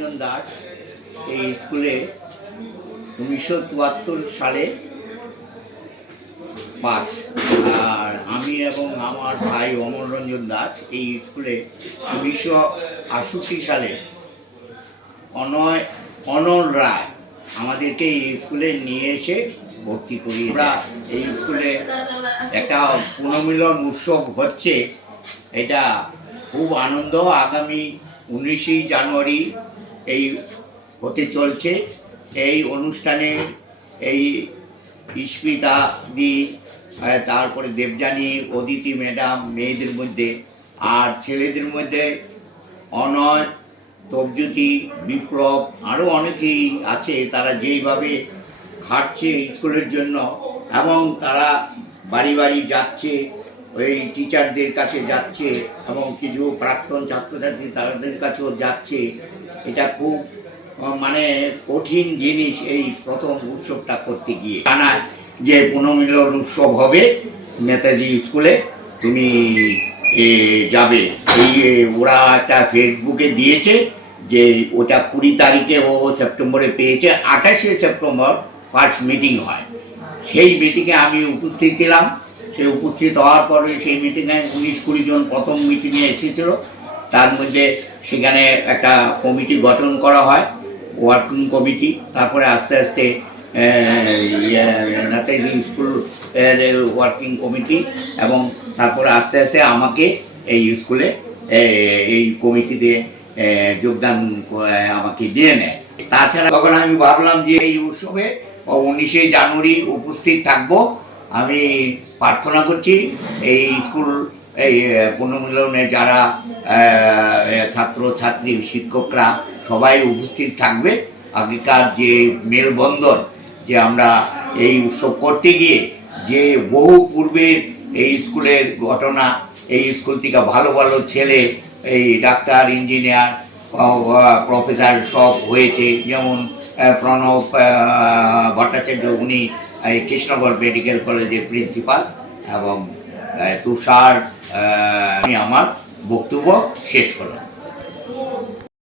দাস এই স্কুলে 1974 সালে পাস। আর আমি এবং আমার ভাই অমর রঞ্জন দাস এই স্কুলে 1968 সালে অনল রায় আমাদেরকে এই স্কুলে নিয়ে এসে ভর্তি করি। আমরা এই স্কুলে একটা পুনর্মিলন উৎসব হচ্ছে, এটা খুব আনন্দ। আগামী 19 জানুয়ারি এই হতে চলছে। এই অনুষ্ঠানে এই ইস্পিতা দি, তারপরে দেবযানী, অদিতি ম্যাডাম মেয়েদের মধ্যে, আর ছেলেদের মধ্যে অনয়, তবজ্যোতি, বিপ্লব, আরও অনেকেই আছে। তারা যেইভাবে খাটছে স্কুলের জন্য এবং তারা বাড়ি বাড়ি যাচ্ছে, ওই টিচারদের কাছে যাচ্ছে এবং কিছু প্রাক্তন ছাত্রছাত্রী তাদের কাছেও যাচ্ছে। এটা খুব কঠিন জিনিস এই প্রথম উৎসবটা করতে গিয়ে। জানায় যে পুনর্মিলন উৎসব হবে নেতাজি স্কুলে, তুমি যাবে। এই ওরা একটা ফেসবুকে দিয়েছে যে ওটা 20 তারিখে ও সেপ্টেম্বরে পেয়েছে। 28শে সেপ্টেম্বর ফার্স্ট মিটিং হয়। সেই মিটিংয়ে আমি উপস্থিত ছিলাম। সেই উপস্থিত হওয়ার পরে সেই মিটিংয়ে 19-20 জন প্রথম মিটিংয়ে এসেছিল। তার মধ্যে সেখানে একটা কমিটি গঠন করা হয়, ওয়ার্কিং কমিটি। তারপরে আস্তে আস্তে নেতাজি স্কুল ওয়ার্কিং কমিটি, এবং তারপরে আস্তে আস্তে আমাকে এই স্কুলে এই কমিটিতে যোগদান আমাকে দিয়ে নেয়। তাছাড়া তখন আমি ভাবলাম যে এই উৎসবে 19শে জানুয়ারি উপস্থিত থাকব। আমি প্রার্থনা করছি এই স্কুল এই পুনর্মিলনে যারা ছাত্র ছাত্রী শিক্ষকরা সবাই উপস্থিত থাকবে। আগেকার যে মেলবন্ধন, যে আমরা এই উৎসব করতে গিয়ে যে বহু পূর্বের এই স্কুলের ঘটনা, এই স্কুল থেকে ভালো ভালো ছেলে এই ডাক্তার, ইঞ্জিনিয়ার, প্রফেসর সব হয়েছে। যেমন প্রণব ভট্টাচার্য, উনি এই কৃষ্ণগড় মেডিকেল কলেজের প্রিন্সিপাল, এবং তুষার। আমি আমার বক্তব্য শেষ করলাম।